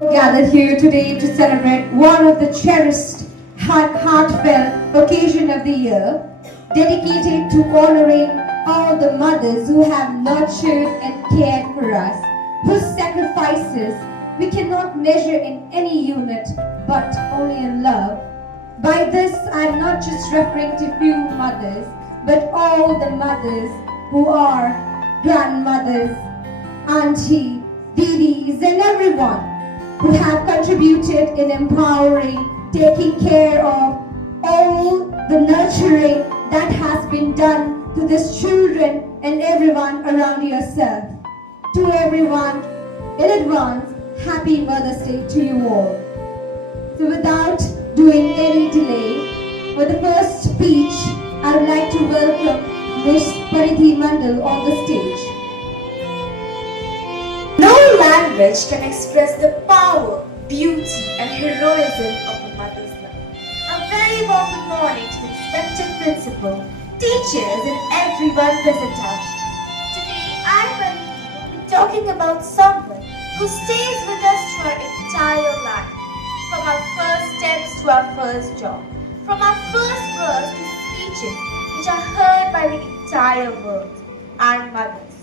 Gathered here today to celebrate one of the cherished, heartfelt occasion of the year, dedicated to honoring all the mothers who have nurtured and cared for us, whose sacrifices we cannot measure in any unit but only in love. By this, I am not just referring to few mothers, but all the mothers who are grandmothers, auntie, didis, and everyone who have contributed in empowering, taking care of all the nurturing that has been done to these children and everyone around yourself. To everyone, in advance, happy Mother's Day to you all. So without doing any delay, for the first speech, I would like to welcome Ms. Paridhi Mandal on the stage. No language can express the power, beauty, and heroism of a mother's love. A very warm good morning to the respected principal, teachers, and everyone present out. Today, I will be talking about someone who stays with us through our entire life. From our first steps to our first job. From our first words to speeches which are heard by the entire world. Our mothers.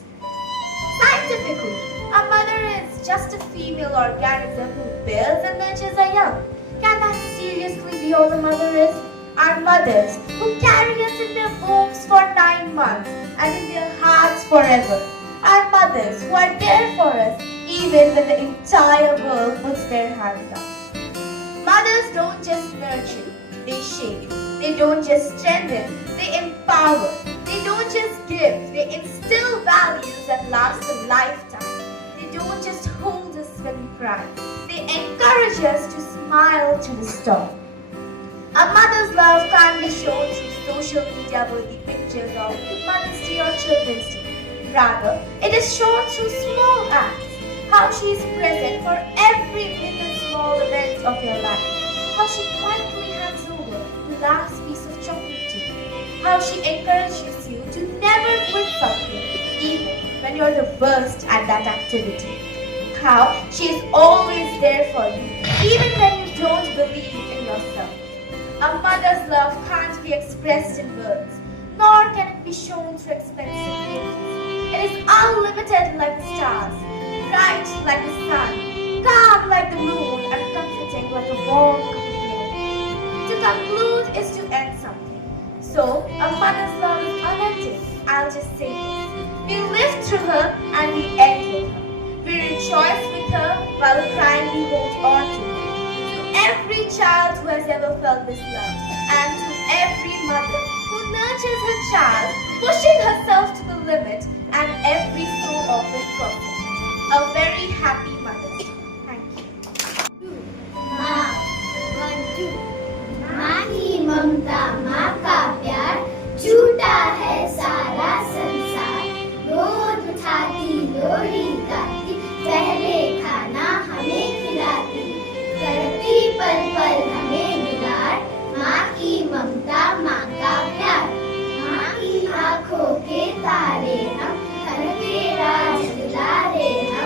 Scientifically, a mother is just a female organism who bears and nurtures a young. Can that seriously be all a mother is? Our mothers who carry us in their wombs for 9 months and in their hearts forever. Our mothers who are there for us even when the entire world puts their hands down. Mothers don't just nurture, they shape. They don't just strengthen, they empower. They don't just give, they instill values that last a lifetime. They don't just hold us when we cry, they encourage us to smile through the storm. A mother's love can't be shown through social media worthy pictures of Mother's Day or Children's Day. Rather, it is shown through small acts. How she is present for every big and small event of your life. How she quietly hands over the last piece of chocolate to you. How she encourages you to never quit something, even when you're the worst at that activity. How she is always there for you, even when you don't believe in yourself. A mother's love can't be expressed in words, nor can it be shown through expensive gifts. It is unlimited like the stars, bright like the sun, calm like the moon, and comforting like a warm cup of milk. To conclude is to end something. So, a mother's love is unending. I'll just say this. We live through her and we end with her. We rejoice with her while crying we hold on to her. To every child who has ever felt this love, and to every mother who nurtures her child, pushing herself to the limit, and every so often crossing. A very happy Mother's Day. Thank you. माँ 1 2 माँ की ममता माँ का प्यार झूठा है सारा संसार रोज उठाती लोरी गाती पहले खाना हमें खिलाती करती पल पल हमें दुलार माँ की ममता माँ का प्यार माँ की आँखों के तारे हम घर के राज दुलारे हम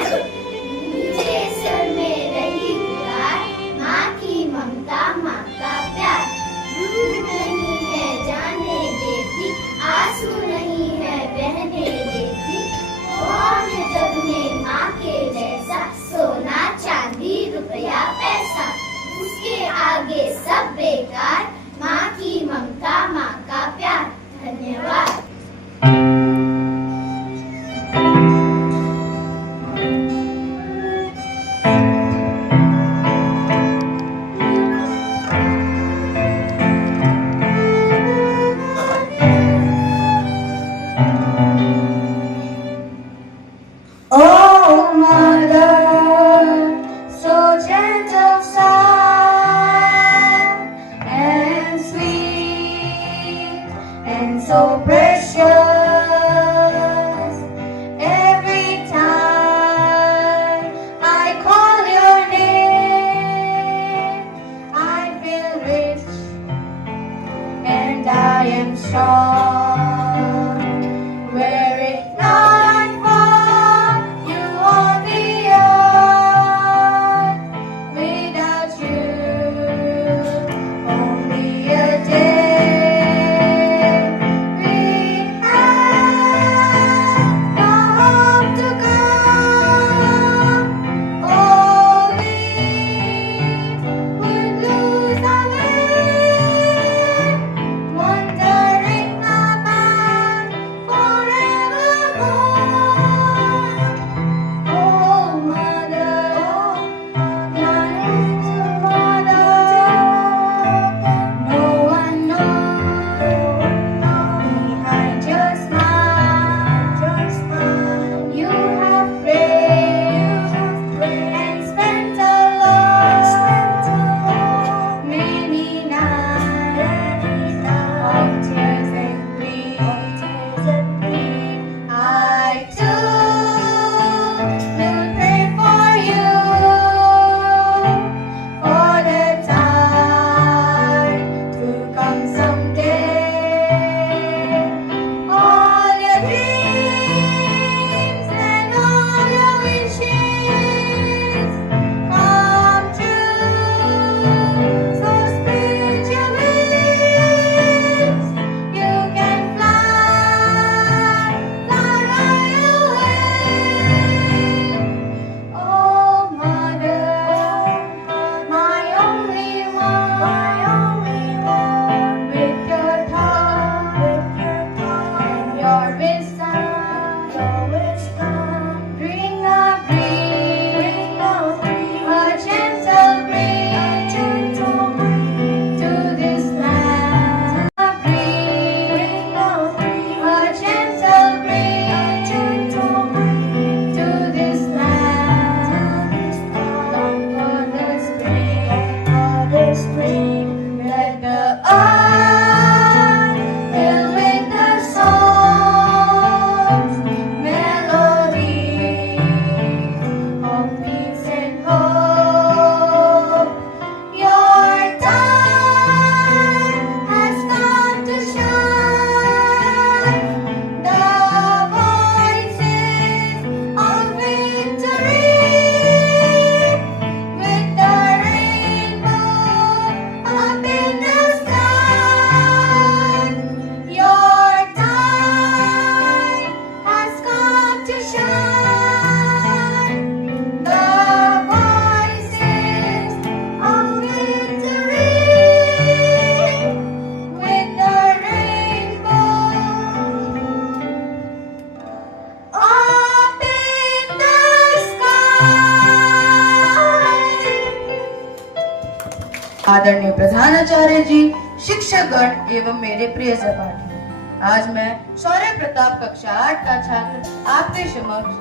आदरणीय प्रधानाचार्य जी, शिक्षकगण एवं मेरे प्रिय सहपाठी, आज मैं शौर्य प्रताप कक्षा 8 का छात्र आपके समक्ष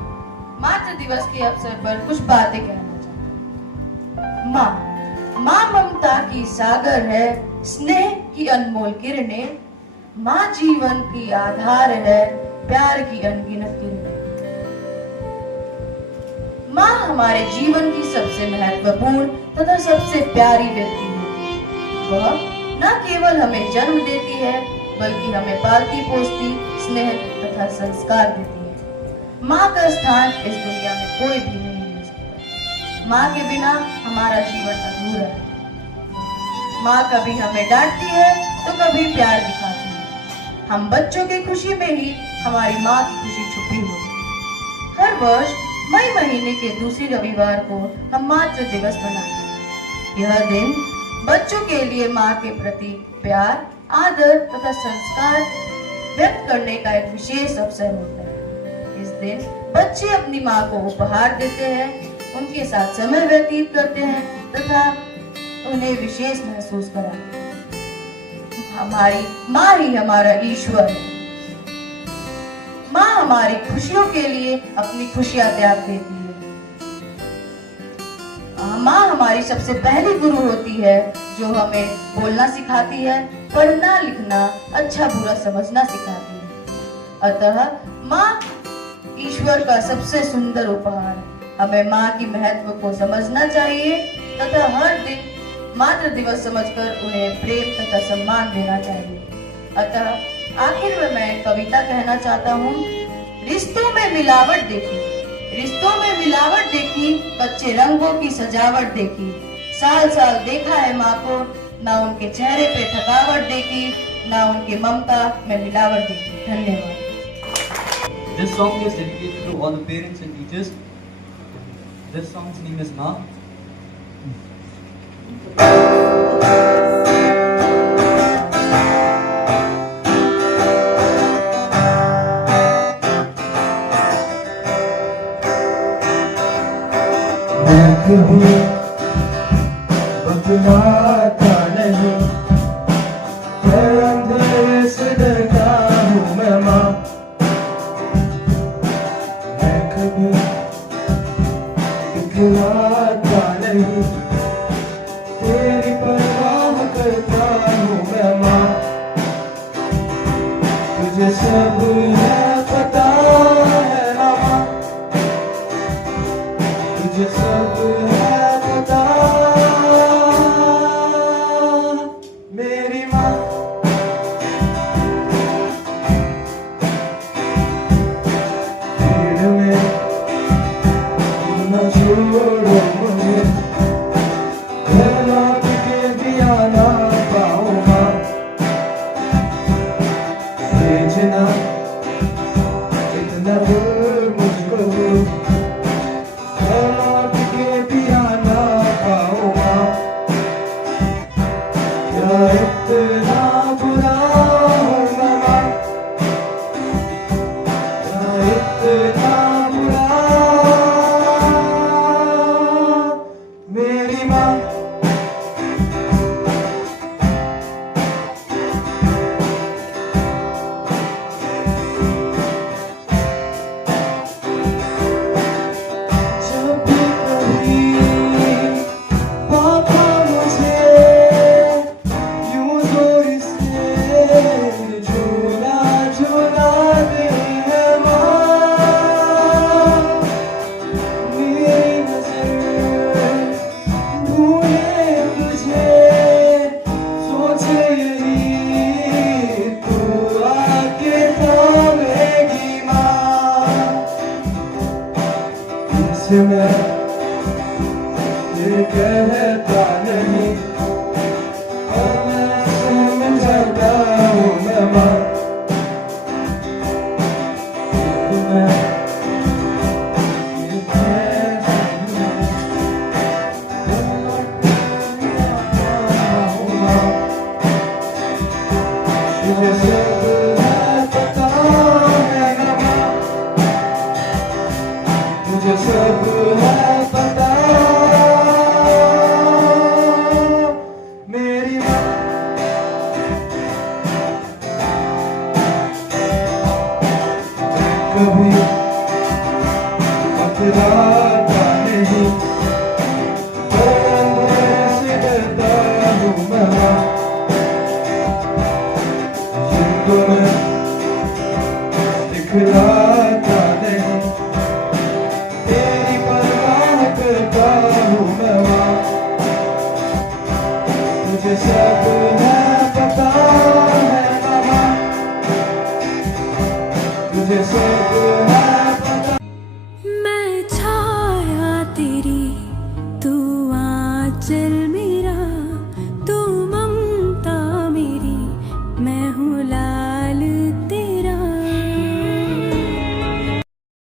मातृ दिवस के अवसर पर कुछ बातें कहना चाहता हूँ। माँ ममता की सागर है, स्नेह की अनमोल किरणें। माँ जीवन की आधार है, प्यार की अनगिनत किरणें। माँ हमारे जीवन की सबसे महत्वपूर्ण तथा सबसे प्यारी व्यक्ति है। वह न केवल हमें जन्म देती है, बल्कि हमें पालती पोसती, स्नेह तथा संस्कार देती है। माँ का स्थान इस दुनिया में कोई भी नहीं ले सकता। माँ के बिना हमारा जीवन अधूरा है। माँ कभी हमें डांटती है तो कभी प्यार दिखाती है। हम बच्चों की खुशी में ही हमारी माँ की खुशी छुपी होती है। हर वर्ष मई महीने के दूसरे रविवार को हम मातृ दिवस मनाते हैं। यह दिन बच्चों के लिए माँ के प्रति प्यार, आदर तथा संस्कार व्यक्त करने का एक विशेष अवसर होता है। इस दिन बच्चे अपनी माँ को उपहार देते हैं, उनके साथ समय व्यतीत करते हैं तथा उन्हें विशेष महसूस कराते हैं। हमारी माँ ही हमारा ईश्वर है। माँ हमारी खुशियों के लिए अपनी खुशियां त्याग देती है। माँ हमारी सबसे पहली गुरु होती है, जो हमें बोलना सिखाती है, पढ़ना लिखना, अच्छा बुरा समझना सिखाती है। अतः माँ ईश्वर का सबसे सुंदर उपहार है। हमें माँ की महत्व को समझना चाहिए तथा हर दिन मातृ दिवस समझकर उन्हें प्रेम तथा सम्मान देना चाहिए। अतः आखिर में मैं कविता कहना चाहता हूँ। रिश्तों में मिलावट देखी, रिश्तों में मिलावट देखी, कच्चे रंगों की सजावट देखी। साल साल देखा है माँ को, ना उनके चेहरे पे थकावट देखी, ना उनकी ममता में मिलावट देखी। धन्यवाद। This song is dedicated to all the parents and teachers. This song's name is Ma. मैं कभी बतलाता नहीं, मैं अंधेरे से डरता हूँ मैं माँ। मैं कभी दिखलाता नहीं, तेरी परवाह करता हूँ मैं माँ। तुझे सब है पता है मामा, तुझे सब है पता मेरी माँ। भीड़ में न छोड़ो मुझे, घर लौट के भी आना पाऊँ माँ। भेजना इतना दूर मुझको, घर लौट के भी आना पाऊँ माँ। क्या इतना बुरा हूँ मैं माँ, क्या इतना बुरा मेरी माँ। जब भी कभी पापा मुझे यूं जोर से झूला झूलाते हैं माँ, मेरी नजर ढूंढे तुझे, सोचे यही तू आके थामेगी माँ। तुमसे मैं ये कहता नहीं, और मैं समझाता हूँ मैं माँ। मैं ये कहता हूँ माँ, तुझे सब है पता है माँ, तुझे सब है पता सब है पता है मामा, तुझे सब है